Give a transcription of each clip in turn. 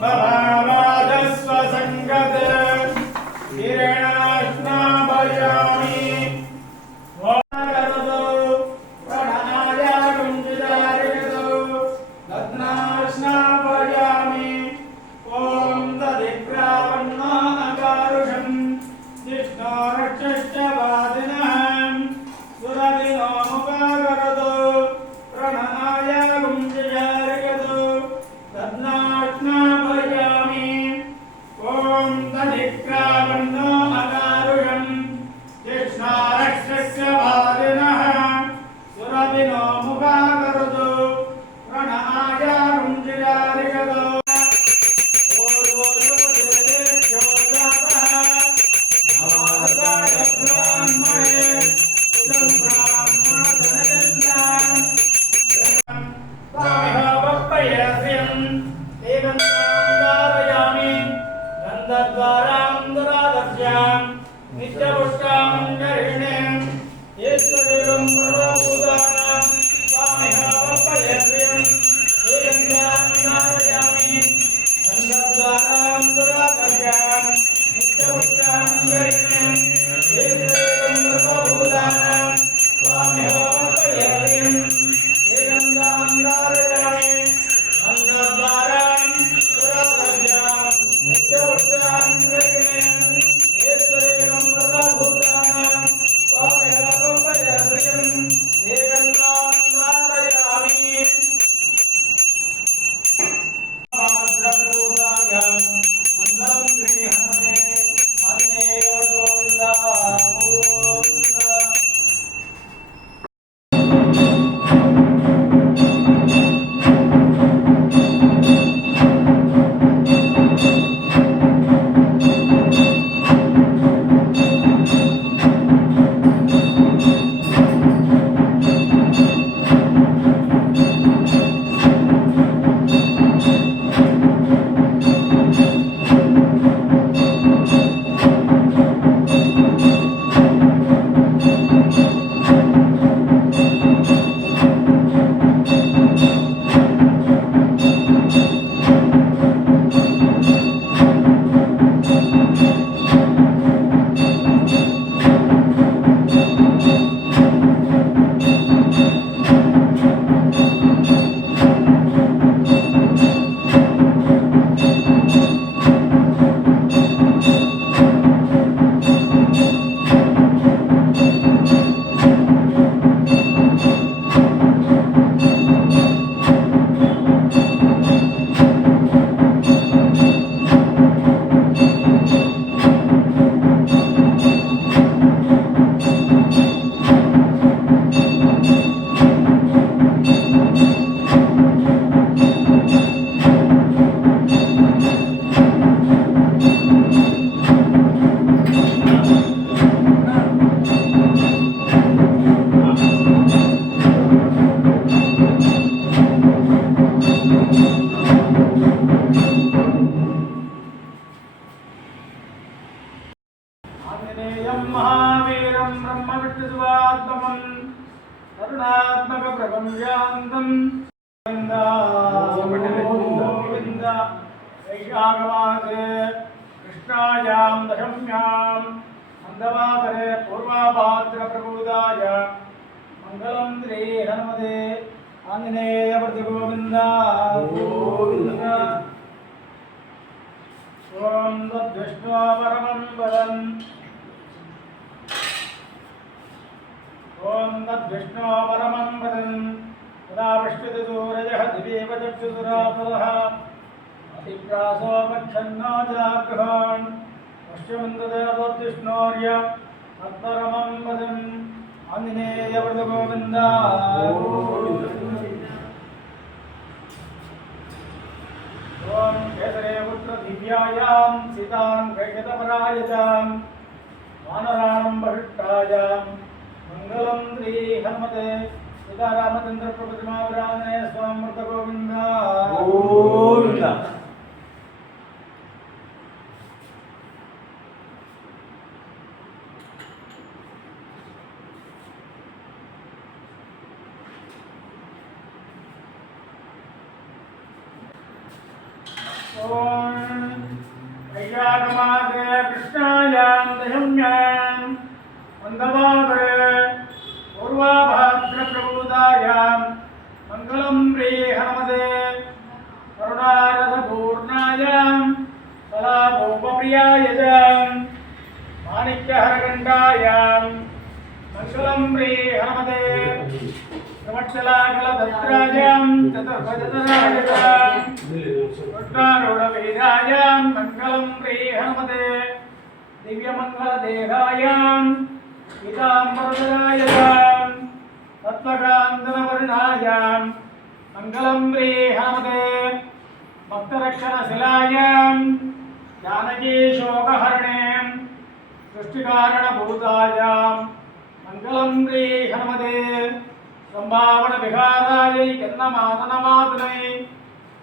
भवाजस्व संगते किरणाश्नाभयामि महावीरं ब्रह्मविष्णुवात्मकं करुणात्मकप्रपञ्चान्तं गोविन्द वैशाखमासे कृष्णायां दशम्यां मन्दवासरे पूर्वाभाद्रप्रबोधाय मङ्गलं श्रीहनुमते आञ्जनेयप्रतिगोविन्द गोविन्द ॐ तद्विष्णु परमं पदम् ॐ तद्विष्णु परमं पदम् तदा पश्यति सूरजः दिवेव चक्षुषुरापदः अतिप्रासो मच्छन्नो जागृहान् पश्यमन्तदे तद्विष्णोर्य तत्परमं पदम् आञ्जनेयप्रतिगोविन्द ओम केसरे पुत्र दिव्यायां सीतां कैकतपरायतां वानराणां बहिष्ठायां मंगलं श्री हनुमते सीतारामचंद्र प्रभुतिमाभ्राने स्वामृत गोविंद गोविंद ओम वैशाखमासे कृष्णायां दशम्यां मन्दवासरे पूर्वाभाद्रप्रबोधायां मङ्गलं श्रीहनुमते करुणारसपूर्णायां कलाभूपप्रियाय च माणिक्यहरकण्ठायां मङ्गलं श्रीहनुमते प्रवक्षलाकलदत्रायां चतुर्भुजधराय च कृष्णारूढवीरायां मङ्गलं श्रीहनुमते दिव्यमङ्गलदेहायां पीताम्बरधराय च तत्त्वकान्तनवर्णायां मङ्गलं श्रीहनुमते भक्तरक्षणशिलायां जानकीशोकहरणे सृष्टिकारणभूतायां मङ्गलं श्रीहनुमते सम्भावनविहारायै कन्नमादनमातनै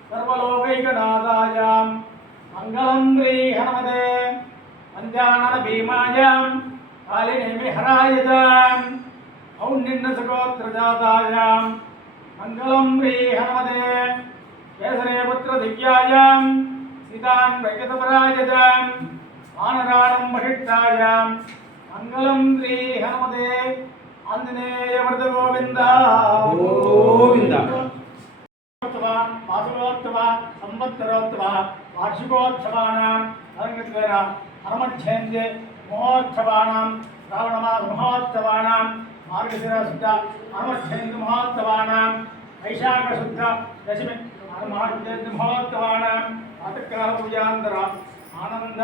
सर्वलोकैकनाथायां मङ्गलं श्रीहनुमते पञ्चाननभीमायां कालिनेमिहराय च औन्निन्नसगोत्रजातायां मङ्गलं श्रीहनुमते केसरे पुत्रदिव्यायां सीतान् वैकतपराय च वानराणं महिष्ठायां मङ्गलं श्रीहनुमते आञ्जनेयवरद गोविन्द गोविन्द मासोत्सव संवत्सरोत्सव वार्षिकोत्सवानां अलङ्कृतेन हनुमज्जयन्ती महोत्सवानां श्रावणमास महोत्सवानां मार्गशिरशुद्ध हनुमज्जयन्ती महोत्सवानां वैशाखशुद्ध दशमी हनुमज्जयन्ती महोत्सवानां प्रातःकालपूजान्तरम् आनन्द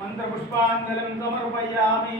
मन्त्रपुष्पाञ्जलिं समर्पयामि।